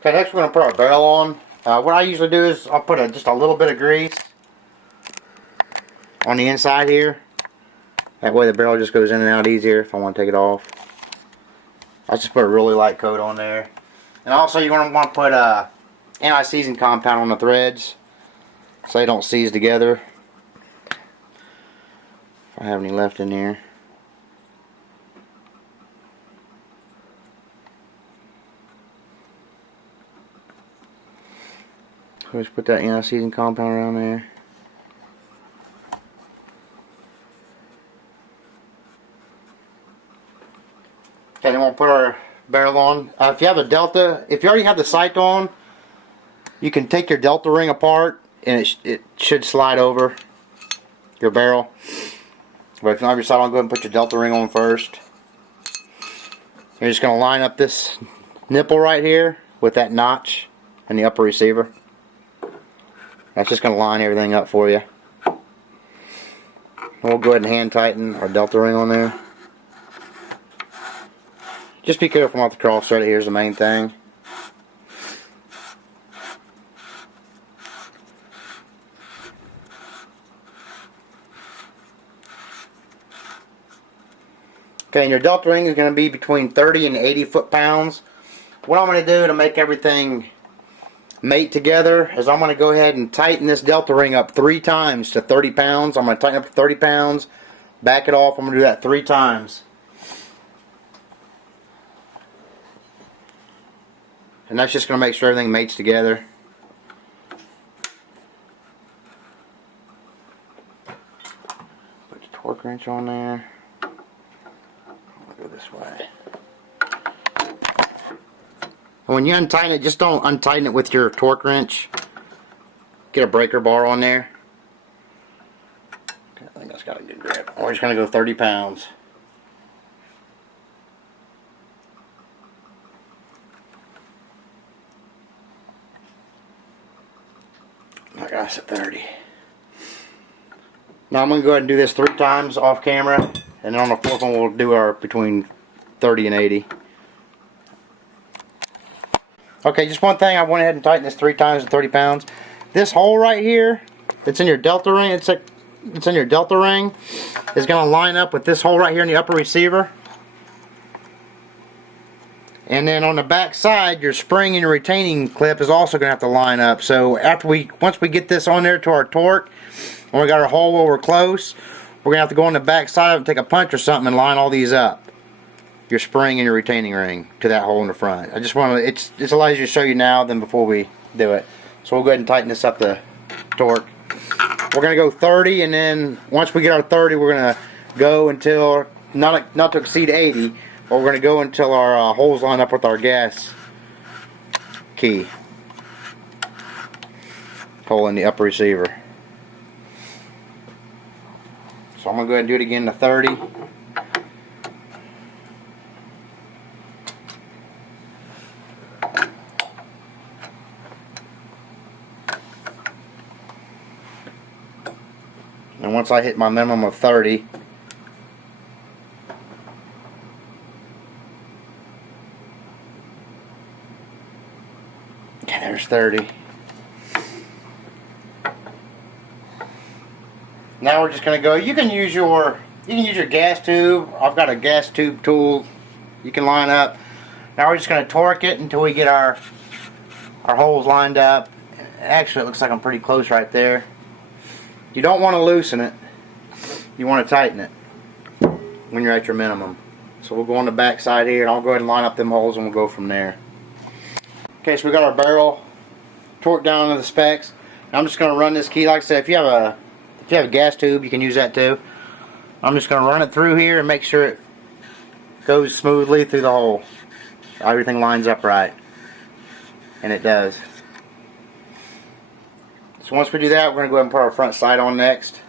Okay, next we're going to put our barrel on. What I usually do is I'll put just a little bit of grease on the inside here. That way the barrel just goes in and out easier if I want to take it off. I just put a really light coat on there. And also you're going to want to put anti-seizing compound on the threads so they don't seize together. If I have any left in here. So just put that anti-seizing compound around there. Okay, then we'll put our barrel on. If you have a Delta, if you already have the sight on, you can take your Delta ring apart and it should slide over your barrel. But if you don't have your sight on, go ahead and put your Delta ring on first. You're just going to line up this nipple right here with that notch in the upper receiver. That's just going to line everything up for you. We'll go ahead and hand tighten our Delta ring on there. Just be careful not to cross thread it. Here's the main thing. Okay, and your Delta ring is going to be between 30 and 80 foot-pounds. What I'm going to do to make everything mate together is I'm going to go ahead and tighten this Delta ring up 3 times to 30 pounds. I'm going to tighten up to 30 pounds, back it off. I'm going to do that 3 times. And that's just going to make sure everything mates together. Put the torque wrench on there. I'll go this way. And when you untighten it, just don't untighten it with your torque wrench. Get a breaker bar on there. Okay, I think that's got a good grip. We're just going to go 30 pounds. I got us at 30. Now I'm going to go ahead and do this 3 times off camera, and then on the 4th one we'll do our between 30 and 80. Okay, just one thing, I went ahead and tightened this 3 times to 30 pounds. This hole right here, it's in your Delta ring, it's in your Delta ring, is going to line up with this hole right here in the upper receiver. And then on the back side, your spring and your retaining clip is also going to have to line up. So once we get this on there to our torque, and we got our hole where we're close, we're going to have to go on the back side and take a punch or something and line all these up. Your spring and your retaining ring to that hole in the front. I just want to, it's a lot easier to show you now than before we do it. So we'll go ahead and tighten this up the torque. We're going to go 30, and then once we get our 30, we're going to go until, not to exceed 80, but we're going to go until our holes line up with our gas key hole in the upper receiver. So I'm going to go ahead and do it again to 30. And once I hit my minimum of 30, okay, there's 30. Now we're just going to go, you can use your gas tube. I've got a gas tube tool you can line up. Now we're just going to torque it until we get our holes lined up. Actually, it looks like I'm pretty close right there. You don't want to loosen it. You want to tighten it when you're at your minimum. So we'll go on the back side here, and I'll go ahead and line up them holes, and we'll go from there. Okay, so we got our barrel torqued down to the specs. I'm just going to run this key. Like I said, if you have a gas tube, you can use that too. I'm just going to run it through here and make sure it goes smoothly through the hole. Everything lines up right. And it does. So once we do that, we're going to go ahead and put our front sight on next.